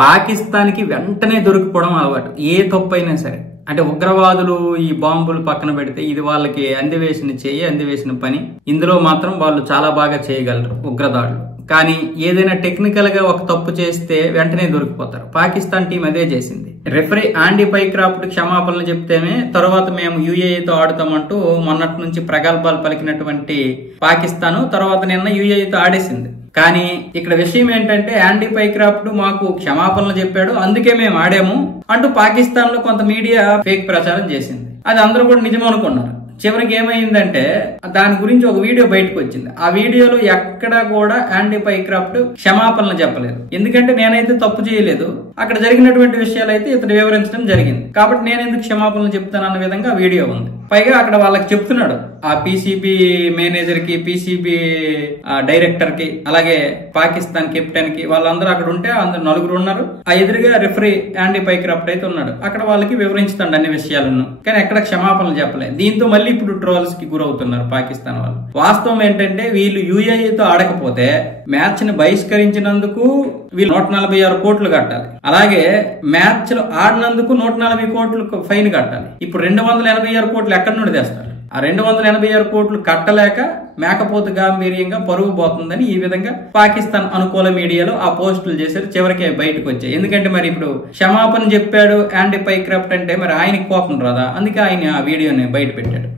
పాకిస్తాన్ కి వెంటనే దొరికిపోవడం అలవాటు, ఏ తప్పైనా సరే. అంటే ఉగ్రవాదులు ఈ బాంబులు పక్కన పెడితే ఇది వాళ్ళకి అందివేసిన పని. ఇందులో మాత్రం వాళ్ళు చాలా బాగా చేయగలరు ఉగ్రదాడులు. కానీ ఏదైనా టెక్నికల్ గా ఒక తప్పు చేస్తే వెంటనే దొరికిపోతారు. పాకిస్తాన్ టీం అదే చేసింది. రెఫరీ ఆండీ పైక్రాఫ్ట్ క్షమాపణలు చెప్తేనే తర్వాత మేము యుఏఈతో ఆడుతామంటూ మొన్నటి నుంచి ప్రగల్భాలు పలికినటువంటి పాకిస్తాన్ తర్వాత నిన్న యుఏఈతో ఆడేసింది. కానీ ఇక్కడ విషయం ఏంటంటే ఆండీ పైక్రాఫ్ట్ మాకు క్షమాపణలు చెప్పాడు, అందుకే మేము ఆడాము అంటూ పాకిస్తాన్ లో కొంత మీడియా ఫేక్ ప్రచారం చేసింది. అది అందరూ కూడా నిజం అనుకున్నారు. చివరికి ఏమైందంటే దాని గురించి ఒక వీడియో బయటకు వచ్చింది. ఆ వీడియోలో ఎక్కడా కూడా ఆండీ పైక్రాఫ్ట్ క్షమాపణలు చెప్పలేదు. ఎందుకంటే నేనైతే తప్పు చేయలేదు, అక్కడ జరిగినటువంటి విషయాలు అయితే ఇతడు వివరించడం జరిగింది, కాబట్టి నేను ఎందుకు క్షమాపణలు చెప్తాను అన్న విధంగా వీడియో ఉంది. పైగా అక్కడ వాళ్ళకి చెప్తున్నాడు, ఆ పీసీబీ మేనేజర్ కి, పీసీబీ డైరెక్టర్ కి, అలాగే పాకిస్తాన్ కెప్టెన్ కి, వాళ్ళందరూ అక్కడ ఉంటే అందరు నలుగురు ఉన్నారు. ఆ ఎదురుగా రెఫరీ ఆండీ పైక్రాఫ్ట్ అయితే ఉన్నాడు. అక్కడ వాళ్ళకి వివరించుతాడు అన్ని విషయాలను, కానీ ఎక్కడ క్షమాపణలు చెప్పలేదు. దీంతో మళ్ళీ ఇప్పుడు ట్రోల్స్ కి గురవుతున్నారు పాకిస్తాన్ వాళ్ళు. వాస్తవం ఏంటంటే వీళ్ళు యుఏఈతో ఆడకపోతే మ్యాచ్ ని బహిష్కరించినందుకు వీళ్ళు 146 కోట్లు కట్టాలి. అలాగే మ్యాచ్ లో ఆడినందుకు 140 కోట్లు ఫైన్ కట్టాలి. ఇప్పుడు 286 కోట్లు ఎక్కడి నుండి తెస్తారు? ఆ 286 కోట్లు కట్టలేక మేకపోతు గాంభీర్యంగా పరుగు పోతుందని ఈ విధంగా పాకిస్తాన్ అనుకూల మీడియాలో ఆ పోస్టులు చేశారు. చివరికి బయటకు వచ్చాయి. ఎందుకంటే మరి ఇప్పుడు క్షమాపణ చెప్పాడు ఆండీ పైక్రాఫ్ట్ అంటే మరి ఆయనకి కోపం రాదా, అందుకే ఆయన ఆ వీడియోని బయట పెట్టాడు.